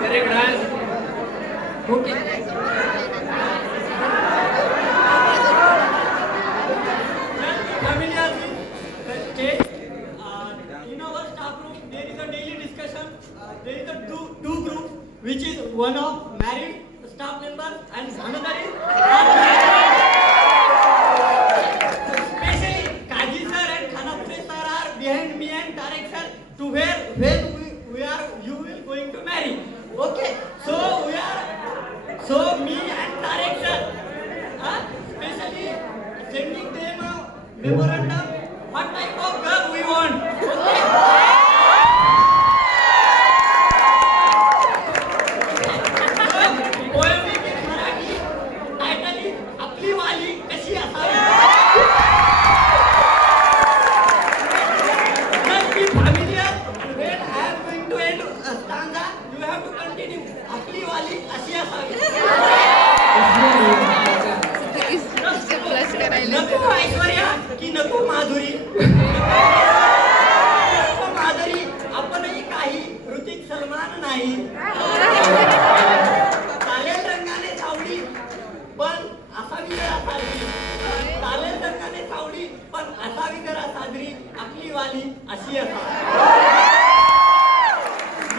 Correct, Raj. Okay. Familiar with the state. In our staff room, there is a daily discussion. There is a two groups, which is one of married staff member and another is unmarried. Especially Kaji sir and Khanapure sir are behind me and Tarek sir to where when we are you will going to marry. Okay, so me and Tarek sir, especially sending them a memorandum what type of girl we want. Okay. पोएमिक in Marathi title is आपली वाली कशी असावी. Must be familiar and when I am going to end a stanza you have to continue. आपली वाली अशी असावी. नको ऐश्वर्या की नको माधुरी. नको माधुरी आपणही काही ऋतिक सलमान नाही. चालेल रंगाने सावली पण असावी जरा साजरी. चालेल रंगाने सावली पण असावी जरा साजरी. आपली वाली अशी असावी.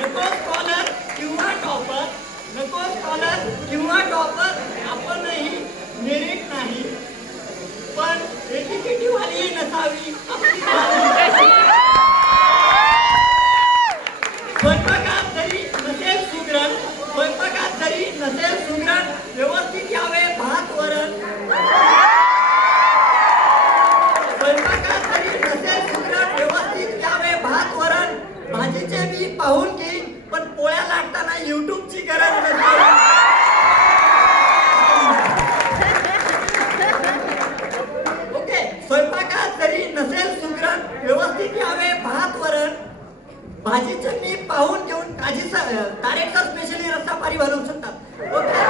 नको स्कॉलर किंवा टॉपर. नको स्कॉलर किंवा टॉपर आपणही मेरिट नाही पण एज्युकेटिव्ह वाली नसावी. आपली वाली स्वयंपाकात जरी नसेल सुगरण. स्वयंपाकात जरी नसेल सुगरण व्यवस्थित यावे भात वरण. स्वयंपाकात जरी नसेल सुगरण व्यवस्थित यावे भात वरण. भाजीचे मी पाहून घेईन पण पोळ्या लाटताना युट्यूबची गरज नसावी. ओके, स्वयंपाकात जरी नसेल सुगरण व्यवस्थित यावे भात वरण. भाजीचं मी पाहून घेऊन काजी तारेक सर स्पेशली रस्सा पारी बनवू शकतात. ओके,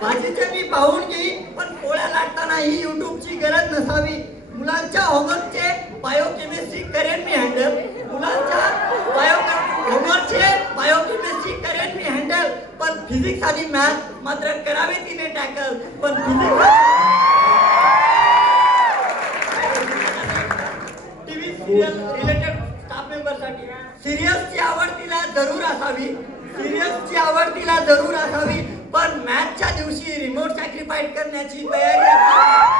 भाजीचे मी पाहून घेईन पण पोळ्या लाटताना ही युट्यूबची गरज नसावी. मुलांच्या होमवर्कचे बायोकेमिस्ट्री करेन मी हँडल. मुलांच्या होमवर्कचे बायोकेमिस्ट्री करेन मी हँडल पण फिजिक्स आणि मॅथ मात्र करावे तिने टॅकल. पण फिजिक्स रिलेटेड स्टाफ मेंबर साठी सिरियसची आवड तिला जरूर असावी. सिरियसची आवड तिला जरूर असावी पण मॅथच्या दिवशी रिमोट सॅक्रिफाईस करण्याची तयारी असावी.